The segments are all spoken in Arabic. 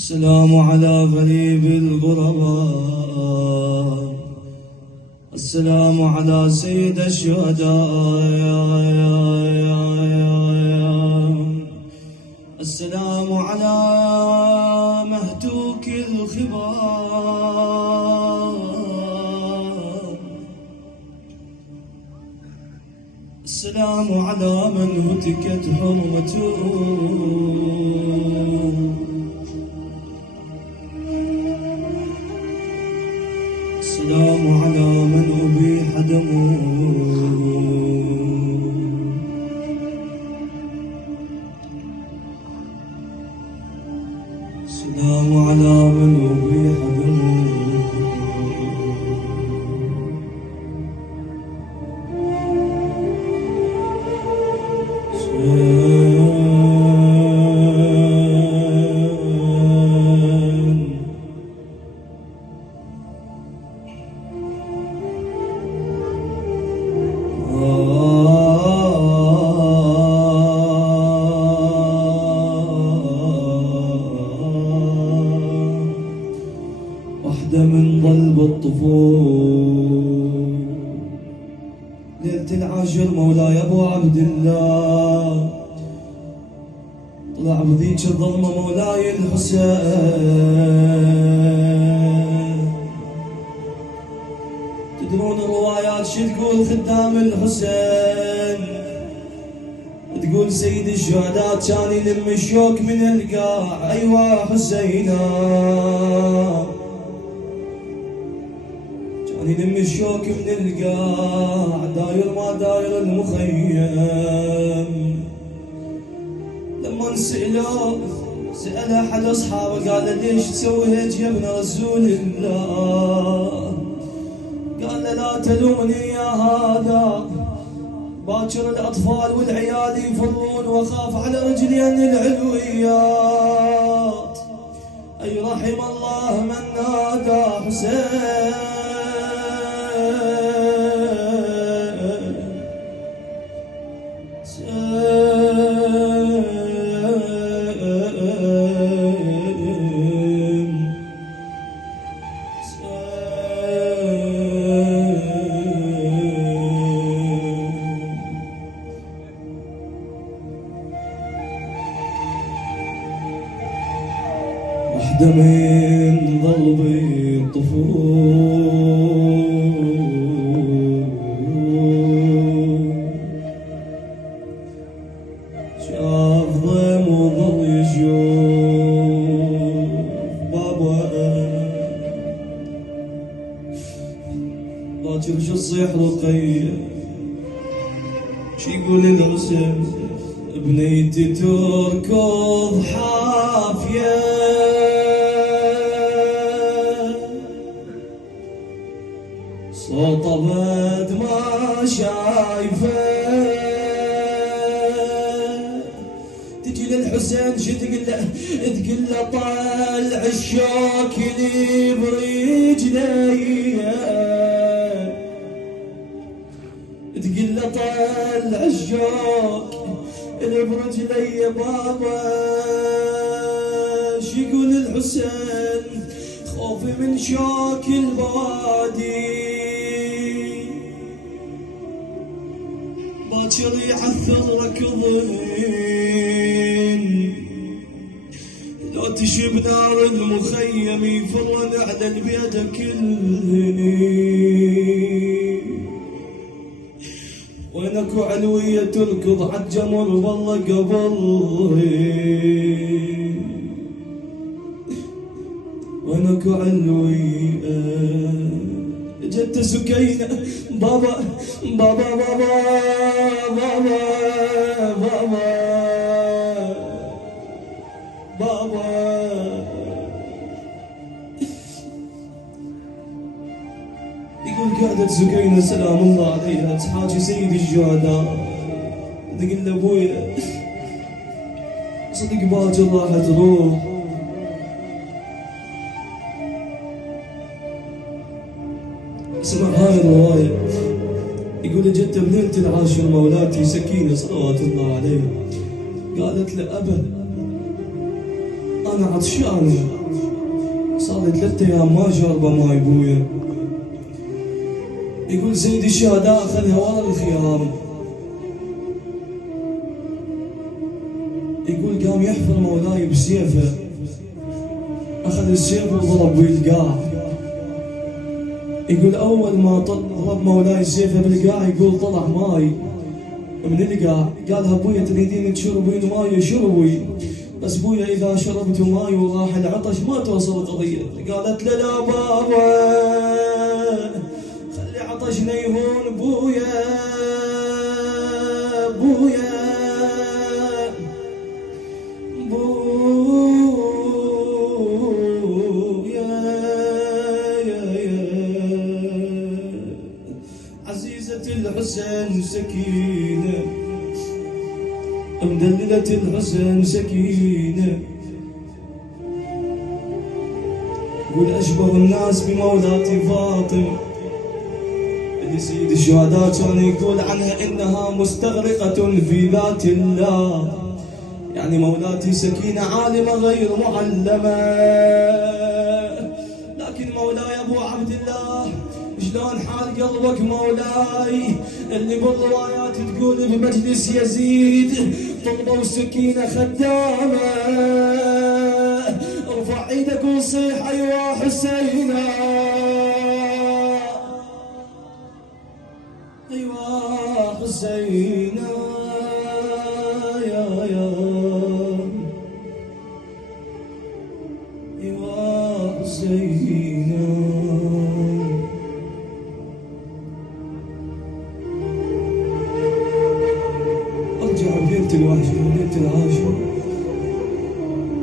السلام على غريب الغرباء، السلام على سيد الشهداء، السلام على مهتوك الخبار، السلام على من هتكت حرمته، السلام على من أبيح دمه، السلام على من أبيح دمه، واحدة من ضلب الطفول، ليلة العاشر مولاي ابو عبد الله، طلع بذيك الظلمة مولاي الحسين. تدرون الروايات شو تقول خدام الحسين؟ تقول سيد الشهداء كان يلم الشوك من القاع، ايوه حسينا كان يلم الشوك من القاع، داير ما داير المخيم. لما سأل احد اصحابه قال له ليش تسوي هيك يا ابن رسول الله؟ قال له لا تلومني يا هذا، باكر الاطفال والعيال يفرون واخاف على رجلين العلويات. اي رحم الله من نادى حسين، واحدة من ضلب الطفول، شاف ضيم وظل يشوف بابا، باكر شو تصيح رقية، شي يقول الحسين بنيتي تركض حافية، صوت ابد ما شايفه. تجي للحسين شو تقول له؟ تقول له طالع الشوك لي برجلي، تقول له طالع الشوك لي برجلي يا بابا. شو يقول الحسين؟ خوفي من شوك البادي، باكر يعثر ركضين، لو تشب نار المخيم يفرن على البيت كلهن. وينك علوية تركض عالجمر والله قبل، وينك علوية جت سكينة بابا بابا بابا بابا بابا بابا. يقول قعدت سكينة سلام الله عليها تحاكي سيد الشهداء، تقول له ابويا صدق باكر راح تروح. اسمع هاي الرواية، يقول جت بليلة العاشر مولاتي سكينة صلوات الله عليها، قالت له أبا انا عطشان، صار لي 3 ايام ما شاربه ماي بويا. يقول سيدي الشهداء اخذها ورا الخيام، يقول قام يحفر مولاي بسيفه، اخذ السيف وضرب بالقاع. يقول اول ما ضرب مولاي سيفه بالقاع يقول طلع ماي من القاع. قالها ابويا تريدين تشربين ماي شربي، بس بويا اذا شربت ماي وراح العطش ما توصل قضيه. قالت له لا بابا خلي عطشنا يهون بويا بويا بويا يا عزيزة الحسن سكينة، مدللة الحسن سكينة. قول أشبه الناس بمولاتي فاطمة اللي سيد الشهداء كان يقول عنها إنها مستغرقة في ذات الله. يعني مولاتي سكينة عالمة غير معلمة، لكن مولاي أبو عبد الله شلون حال قلبك مولاي؟ اللي بالروايات تقول بمجلس يزيد طلبوا سكينة خدامة، ارفع ايدك وصيح ايوا حسينا ايوا حسينا يا ايوا حسينا. ارجع بليلة الوحشة وليلة العاشر،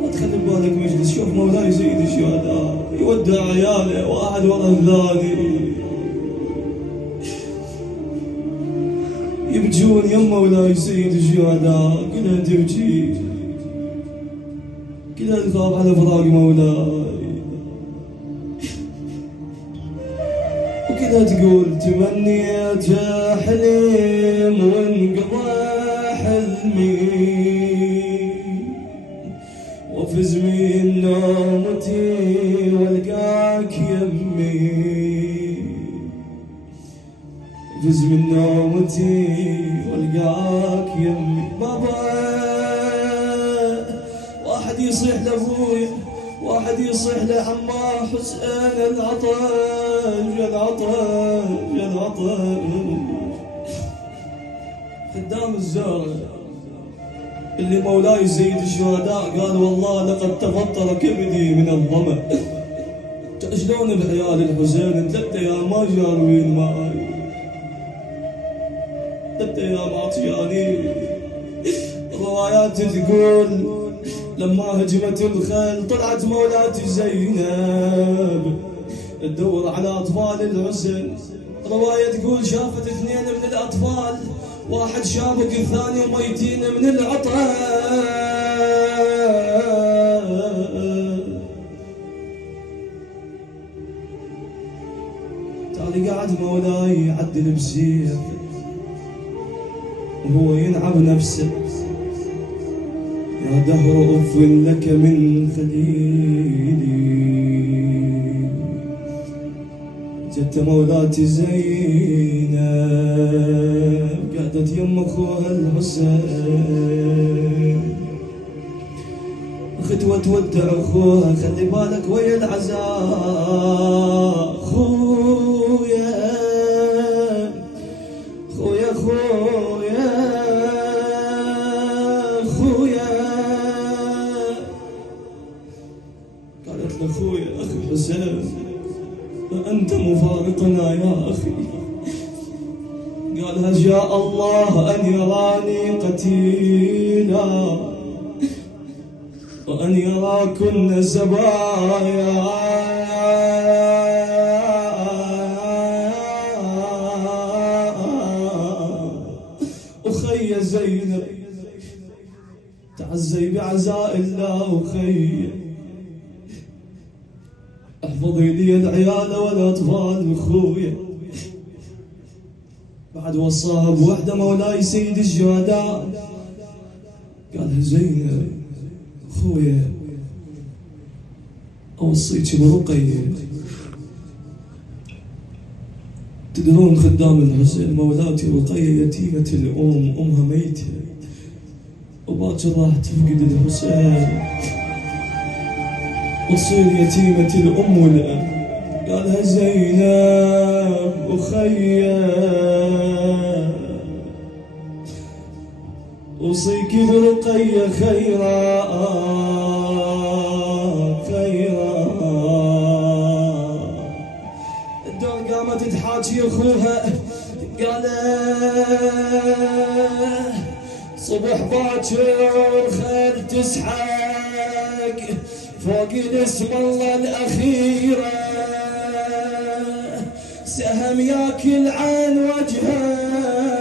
لا تخلي ببالك مجلس. شوف مولاي سيد الشهداء يودع عياله واحد ورا الثاني يبجون يم مولاي سيد الشهداء، كلها تبكي كلها تخاف على فراق مولاي، وكلها تقول تمنيت يا حلم وانقضى حلمي وفز من نومتي والقاك يمي، فز من نومتي والقاك يمي. بابا واحد يصيح لابويا، واحد يصيح لعمه حسين العطش العطش العطش. خدام الزهرة اللي مولاي سيد الشهداء قال والله لقد تفطر كبدي من الظمأ. شلون بعيال الحسين 3 ايام ما شاربين ماي، 3 ايام عطشانين. الروايات تقول لما هجمت الخيل طلعت مولاتي زينب تدور على اطفال الحسن. رواية تقول شافت 2 من الاطفال، واحد شابك الثاني ميتين من العطش. تالي قاعد مولاي يعدل بسيف وهو ينعب نفسه، يا دهر أف لك من خليلي. جت مولاتي زينب قعدت يم اخوها الحسين، خدوة تودع اخوها خلي بالك ويا العزاء. خويا خويا خويا خويا، قالت له خويا اخي حسين أنت مفارقنا يا أخي. قالها شاء الله أن يراني قتيلا وأن يراكن زبايا. أخي زينب تعزي بعزاء الله، أخي احفظي لي العيال والاطفال اخويا. بعد وصاها بوحده مولاي سيد الشهداء، قالها زينب اخويا أوصيك برقية. تدرون خدام الحسين مولاتي رقية يتيمة الأم، أمها ميتة وباكر راح تفقد الحسين وتصير يتيمة الأم والأب. قالها زينب أخيا أوصيك برقية خيرا خيرا. الدور قامت تحاكي أخوها قالت صبح باكر خل تسحق فوق الاسم الله الأخيرة سهم ياكل عن وجهك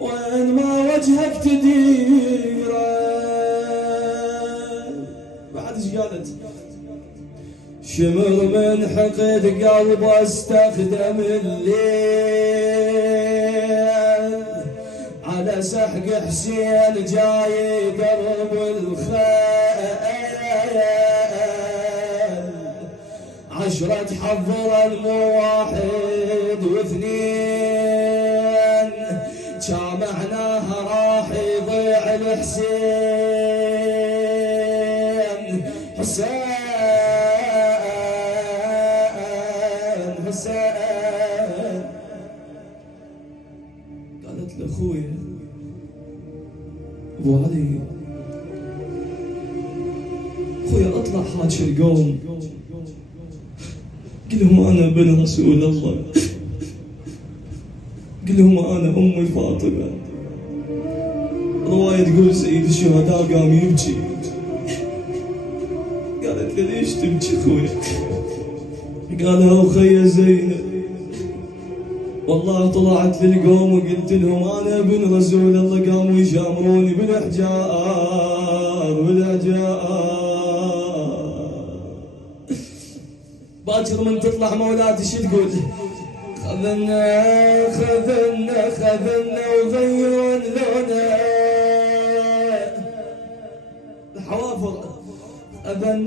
وين ما وجهك تديره. بعد ايش قالت؟ شمر من حقد قلب استخدم الليل على سحق حسين جاي درب الخيل. عشرة حضر المواحد واثنين جامعناها راح يضيع الحسين. حسين حسين قالت لاخويا ابو علي اخويا اطلع حاجي القوم قل لهم انا بن رسول الله، قل لهم انا امي فاطمه. روايه تقول سيد الشهداء قام يبكي. قالت له ليش تبكي اخويا؟ قالها اخي زينب والله طلعت للقوم وقلت لهم انا ابن رسول الله قاموا يجامروني بالاحجار بالاحجار. باكر من تطلع مولاتي شو تقول؟ خذنا خذنا خذنا وغيرون لونه الحوافر. خذنا